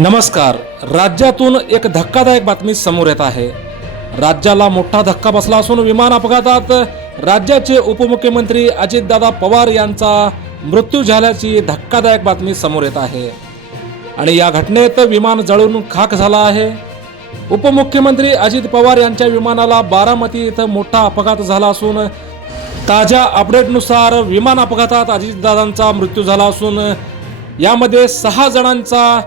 नमस्कार. राज्यातून एक धक्कादायक बातमी समोर येत आहे. राज्याला मोठा धक्का बसला असून विमान अपघातात राज्याचे उपमुख्यमंत्री अजितदादा पवार यांचा मृत्यू झाल्याची धक्कादायक बातमी समोर येत आहे. आणि या घटनेत विमान जळून खाक झाला आहे. उपमुख्यमंत्री अजित पवार यांच्या विमानाला बारामती इथं मोठा अपघात झाला असून ताज्या अपडेटनुसार विमान अपघातात अजितदादांचा मृत्यू झाला असून यामध्ये सहा जणांचा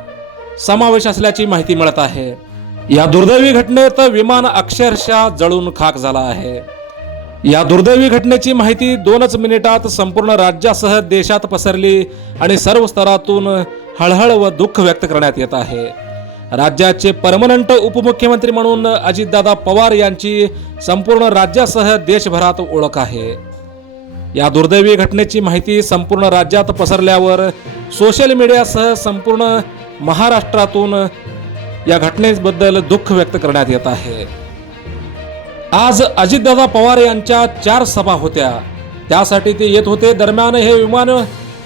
समावेश असल्याची माहिती मिळत आहे. या दुर्दैवी घटनेत विमान अक्षरशः जळून खाक झाला आहे. या दुर्दैवी घटनेची माहिती दोनच मिनिटात संपूर्ण राज्यासह देशात पसरली आणि सर्व स्तरातून हळहळ व दुःख व्यक्त करण्यात येत आहे. राज्याचे परमनंट उपमुख्यमंत्री म्हणून अजितदादा पवार यांची संपूर्ण राज्यासह देशभरात ओळख आहे. या दुर्दैवी घटनेची माहिती संपूर्ण राज्यात पसरल्यावर सोशल मीडियासह संपूर्ण महाराष्ट्रातून या घटनेबद्दल दुःख व्यक्त करण्यात येत आहे. आज अजितदादा पवार यांच्या चार सभा होत्या. त्यासाठी ते येत होते. दरम्यान हे विमान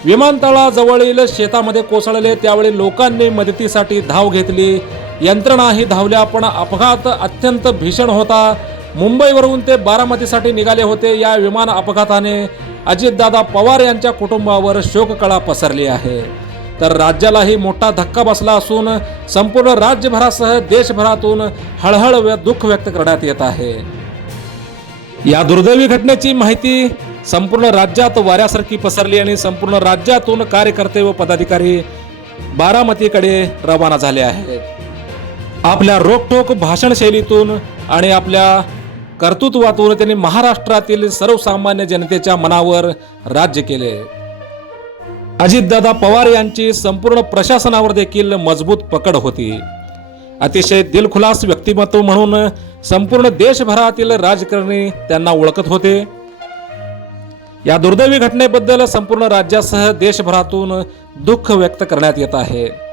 विमानतळाजवळील शेतामध्ये कोसळले. त्यावेळी लोकांनी मदतीसाठी धाव घेतली. यंत्रणाही धावल्या पण अपघात अत्यंत भीषण होता. मुंबईवरून ते बारामतीसाठी निघाले होते. या विमान अपघाताने अजितदादा पवार यांच्या कुटुंबावर शोककळा पसरली आहे. तर राज्यालाही मोठा धक्का बसला असून संपूर्ण राज्यभरासह देशभरातून हळहळ व दुःख व्यक्त करण्यात येत आहे. या दुर्दैवी घटनेची माहिती संपूर्ण राज्यात वाऱ्यासारखी पसरली आणि संपूर्ण राज्यातून कार्यकर्ते व पदाधिकारी बारामतीकडे रवाना झाले आहेत. आपल्या रोखोक भाषण शैलीतून आणि आपल्या कर्तृत्वातून त्यांनी महाराष्ट्रातील सर्वसामान्य जनतेच्या मनावर राज्य केले. अजितदादा पवार यांची संपूर्ण प्रशासनावर देखील मजबूत पकड होती. अतिशय दिलखुलास व्यक्तिमत्व म्हणून संपूर्ण देशभरातील राजकारणी त्यांना ओळखत होते. या दुर्दैवी घटनेबद्दल संपूर्ण राज्यासह देशभरातून दुःख व्यक्त करण्यात येत आहे.